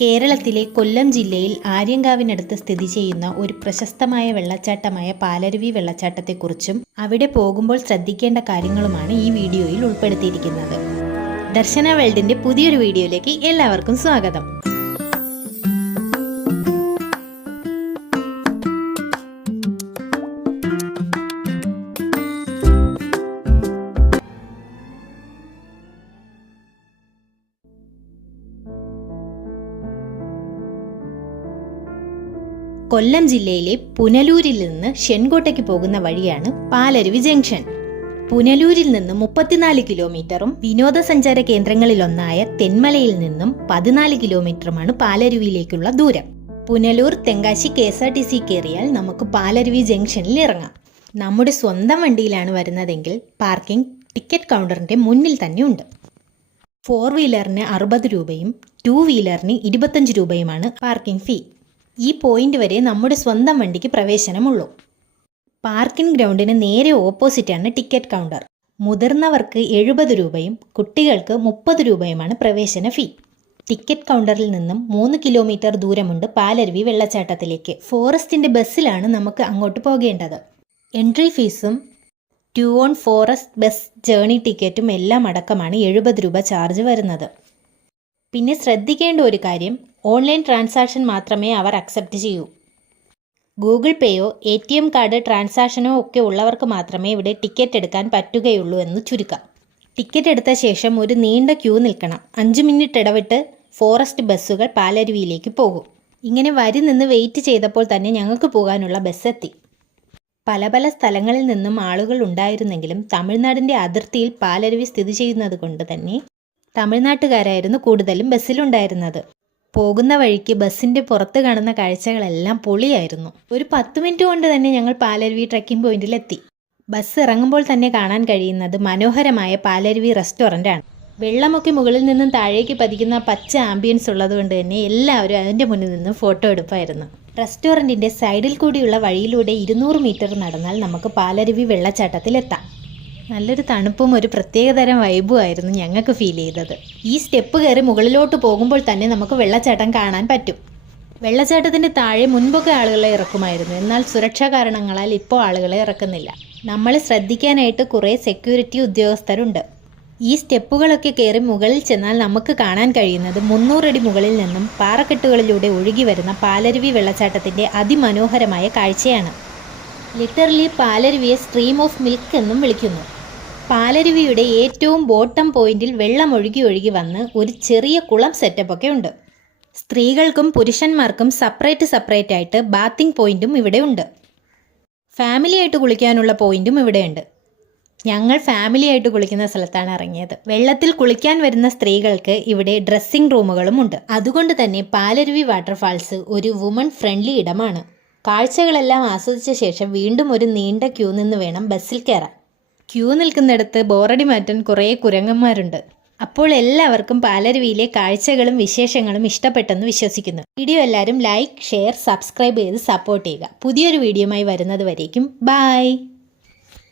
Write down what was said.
കേരളത്തിലെ കൊല്ലം ജില്ലയിൽ ആര്യങ്കാവിനടുത്ത് സ്ഥിതി ചെയ്യുന്ന ഒരു പ്രശസ്തമായ വെള്ളച്ചാട്ടമായ പാലരുവി വെള്ളച്ചാട്ടത്തെക്കുറിച്ചും അവിടെ പോകുമ്പോൾ ശ്രദ്ധിക്കേണ്ട കാര്യങ്ങളുമാണ് ഈ വീഡിയോയിൽ ഉൾപ്പെടുത്തിയിരിക്കുന്നത്. ദർശന വേൾഡിന്റെ പുതിയൊരു വീഡിയോയിലേക്ക് എല്ലാവർക്കും സ്വാഗതം. കൊല്ലം ജില്ലയിലെ പുനലൂരിൽ നിന്ന് ഷെൻകോട്ടയ്ക്ക് പോകുന്ന വഴിയാണ് പാലരുവി ജംഗ്ഷൻ. പുനലൂരിൽ നിന്ന് മുപ്പത്തിനാല് കിലോമീറ്ററും വിനോദസഞ്ചാര കേന്ദ്രങ്ങളിലൊന്നായ തെന്മലയിൽ നിന്നും പതിനാല് കിലോമീറ്ററുമാണ് പാലരുവിയിലേക്കുള്ള ദൂരം. Punalur Tenkasi K S R T C കയറിയാൽ നമുക്ക് പാലരുവി ജംഗ്ഷനിൽ ഇറങ്ങാം. നമ്മുടെ സ്വന്തം വണ്ടിയിലാണ് വരുന്നതെങ്കിൽ പാർക്കിംഗ് ടിക്കറ്റ് കൗണ്ടറിന്റെ മുന്നിൽ തന്നെ ഉണ്ട്. ഫോർ വീലറിന് അറുപത് രൂപയും ടു വീലറിന് ഇരുപത്തഞ്ച് രൂപയുമാണ് പാർക്കിംഗ് ഫീ. ഈ പോയിന്റ് വരെ നമ്മുടെ സ്വന്തം വണ്ടിക്ക് പ്രവേശനമുള്ളൂ. പാർക്കിംഗ് ഗ്രൗണ്ടിന് നേരെ ഓപ്പോസിറ്റാണ് ടിക്കറ്റ് കൗണ്ടർ മുതിർന്നവർക്ക് എഴുപത് രൂപയും കുട്ടികൾക്ക് മുപ്പത് രൂപയുമാണ് പ്രവേശന ഫീ ടിക്കറ്റ് കൗണ്ടറിൽ നിന്നും മൂന്ന് കിലോമീറ്റർ ദൂരമുണ്ട് പാലരുവി വെള്ളച്ചാട്ടത്തിലേക്ക്. ഫോറസ്റ്റിന്റെ ബസ്സിലാണ് നമുക്ക് അങ്ങോട്ട് പോകേണ്ടത്. എൻട്രി ഫീസും to on forest bus journey ടിക്കറ്റും എല്ലാം അടക്കമാണ് എഴുപത് രൂപ ചാർജ് വരുന്നത്. പിന്നെ ശ്രദ്ധിക്കേണ്ട ഒരു കാര്യം ഓൺലൈൻ ട്രാൻസാക്ഷൻ മാത്രമേ അവർ അക്സെപ്റ്റ് ചെയ്യൂ. ഗൂഗിൾ പേയോ എ ടി എം കാർഡ് ട്രാൻസാക്ഷനോ ഒക്കെ ഉള്ളവർക്ക് മാത്രമേ ഇവിടെ ടിക്കറ്റ് എടുക്കാൻ പറ്റുകയുള്ളൂ എന്ന് ചുരുക്കാം. ടിക്കറ്റ് എടുത്ത ശേഷം ഒരു നീണ്ട ക്യൂ നിൽക്കണം. അഞ്ച് മിനിറ്റ് ഇടവിട്ട് ഫോറസ്റ്റ് ബസ്സുകൾ പാലരുവിയിലേക്ക് പോകും. ഇങ്ങനെ വരി നിന്ന് വെയിറ്റ് ചെയ്തപ്പോൾ തന്നെ ഞങ്ങൾക്ക് പോകാനുള്ള ബസ് എത്തി. പല പല സ്ഥലങ്ങളിൽ നിന്നും ആളുകൾ ഉണ്ടായിരുന്നെങ്കിലും തമിഴ്നാടിന്റെ അതിർത്തിയിൽ പാലരുവി സ്ഥിതി ചെയ്യുന്നത് കൊണ്ട് തന്നെ തമിഴ്നാട്ടുകാരായിരുന്നു കൂടുതലും ബസ്സിലുണ്ടായിരുന്നത്. പോകുന്ന വഴിക്ക് ബസ്സിന്റെ പുറത്ത് കാണുന്ന കാഴ്ചകളെല്ലാം പൊളിയായിരുന്നു. ഒരു പത്ത് മിനിറ്റ് കൊണ്ട് തന്നെ ഞങ്ങൾ പാലരുവി ട്രക്കിംഗ് പോയിന്റിലെത്തി. ബസ് ഇറങ്ങുമ്പോൾ തന്നെ കാണാൻ കഴിയുന്നത് മനോഹരമായ പാലരുവി റെസ്റ്റോറന്റ് ആണ് വെള്ളമൊക്കെ മുകളിൽ നിന്നും താഴേക്ക് പതിക്കുന്ന പച്ച ആംബിയൻസ് ഉള്ളതുകൊണ്ട് തന്നെ എല്ലാവരും അതിന്റെ മുന്നിൽ നിന്നും ഫോട്ടോ എടുപ്പായിരുന്നു. റെസ്റ്റോറന്റിന്റെ സൈഡിൽ കൂടിയുള്ള വഴിയിലൂടെ ഇരുന്നൂറ് മീറ്റർ നടന്നാൽ നമുക്ക് പാലരുവി വെള്ളച്ചാട്ടത്തിലെത്താം. നല്ലൊരു തണുപ്പും ഒരു പ്രത്യേകതരം വൈബും ആയിരുന്നു ഞങ്ങൾക്ക് ഫീൽ ചെയ്തത്. ഈ സ്റ്റെപ്പ് കയറി മുകളിലോട്ട് പോകുമ്പോൾ തന്നെ നമുക്ക് വെള്ളച്ചാട്ടം കാണാൻ പറ്റും. വെള്ളച്ചാട്ടത്തിന്റെ താഴെ മുൻപൊക്കെ ആളുകളെ ഇറക്കുമായിരുന്നു. എന്നാൽ സുരക്ഷാ കാരണങ്ങളാൽ ഇപ്പോൾ ആളുകളെ ഇറക്കുന്നില്ല. നമ്മൾ ശ്രദ്ധിക്കാനായിട്ട് കുറേ സെക്യൂരിറ്റി ഉദ്യോഗസ്ഥരുണ്ട്. ഈ സ്റ്റെപ്പുകളൊക്കെ കയറി മുകളിൽ ചെന്നാൽ നമുക്ക് കാണാൻ കഴിയുന്നത് മുന്നൂറടി മുകളിൽ നിന്നും പാറക്കെട്ടുകളിലൂടെ ഒഴുകി വരുന്ന പാലരുവി വെള്ളച്ചാട്ടത്തിന്റെ അതിമനോഹരമായ കാഴ്ചയാണ്. ലിറ്ററലി പാലരുവിയെ സ്ട്രീം ഓഫ് മിൽക്ക് എന്നും വിളിക്കുന്നു. പാലരുവിയുടെ ഏറ്റവും ബോട്ടം പോയിന്റിൽ വെള്ളം ഒഴുകി ഒഴുകി വന്ന് ഒരു ചെറിയ കുളം സെറ്റപ്പ് ഒക്കെ ഉണ്ട്. സ്ത്രീകൾക്കും പുരുഷന്മാർക്കും സെപ്പറേറ്റ് സെപ്പറേറ്റ് ആയിട്ട് ബാത്തിങ് പോയിന്റും ഇവിടെ ഉണ്ട്. ഫാമിലി ആയിട്ട് കുളിക്കാനുള്ള പോയിന്റും ഇവിടെയുണ്ട് ഞങ്ങൾ ഫാമിലി ആയിട്ട് കുളിക്കുന്ന സ്ഥലത്താണ് ഇറങ്ങിയത്. വെള്ളത്തിൽ കുളിക്കാൻ വരുന്ന സ്ത്രീകൾക്ക് ഇവിടെ ഡ്രസ്സിംഗ് റൂമുകളും ഉണ്ട്. അതുകൊണ്ട് തന്നെ പാലരുവി വാട്ടർഫാൾസ് ഒരു വുമൺ ഫ്രണ്ട്ലി ഇടമാണ്. കാഴ്ചകളെല്ലാം ആസ്വദിച്ച ശേഷം വീണ്ടും ഒരു നീണ്ട ക്യൂ നിന്ന് വേണം ബസ്സിൽ കയറാൻ. ക്യൂ നിൽക്കുന്നിടത്ത് ബോറടി മാറ്റാൻ കുറേ കുരങ്ങന്മാരുണ്ട്. അപ്പോൾ എല്ലാവർക്കും പാലരുവിയിലെ കാഴ്ചകളും വിശേഷങ്ങളും ഇഷ്ടപ്പെട്ടെന്ന് വിശ്വസിക്കുന്നു. വീഡിയോ എല്ലാവരും ലൈക്ക് ഷെയർ സബ്സ്ക്രൈബ് ചെയ്ത് സപ്പോർട്ട് ചെയ്യുക. പുതിയൊരു വീഡിയോയുമായി വരുന്നത് വരേക്കും. ബായ്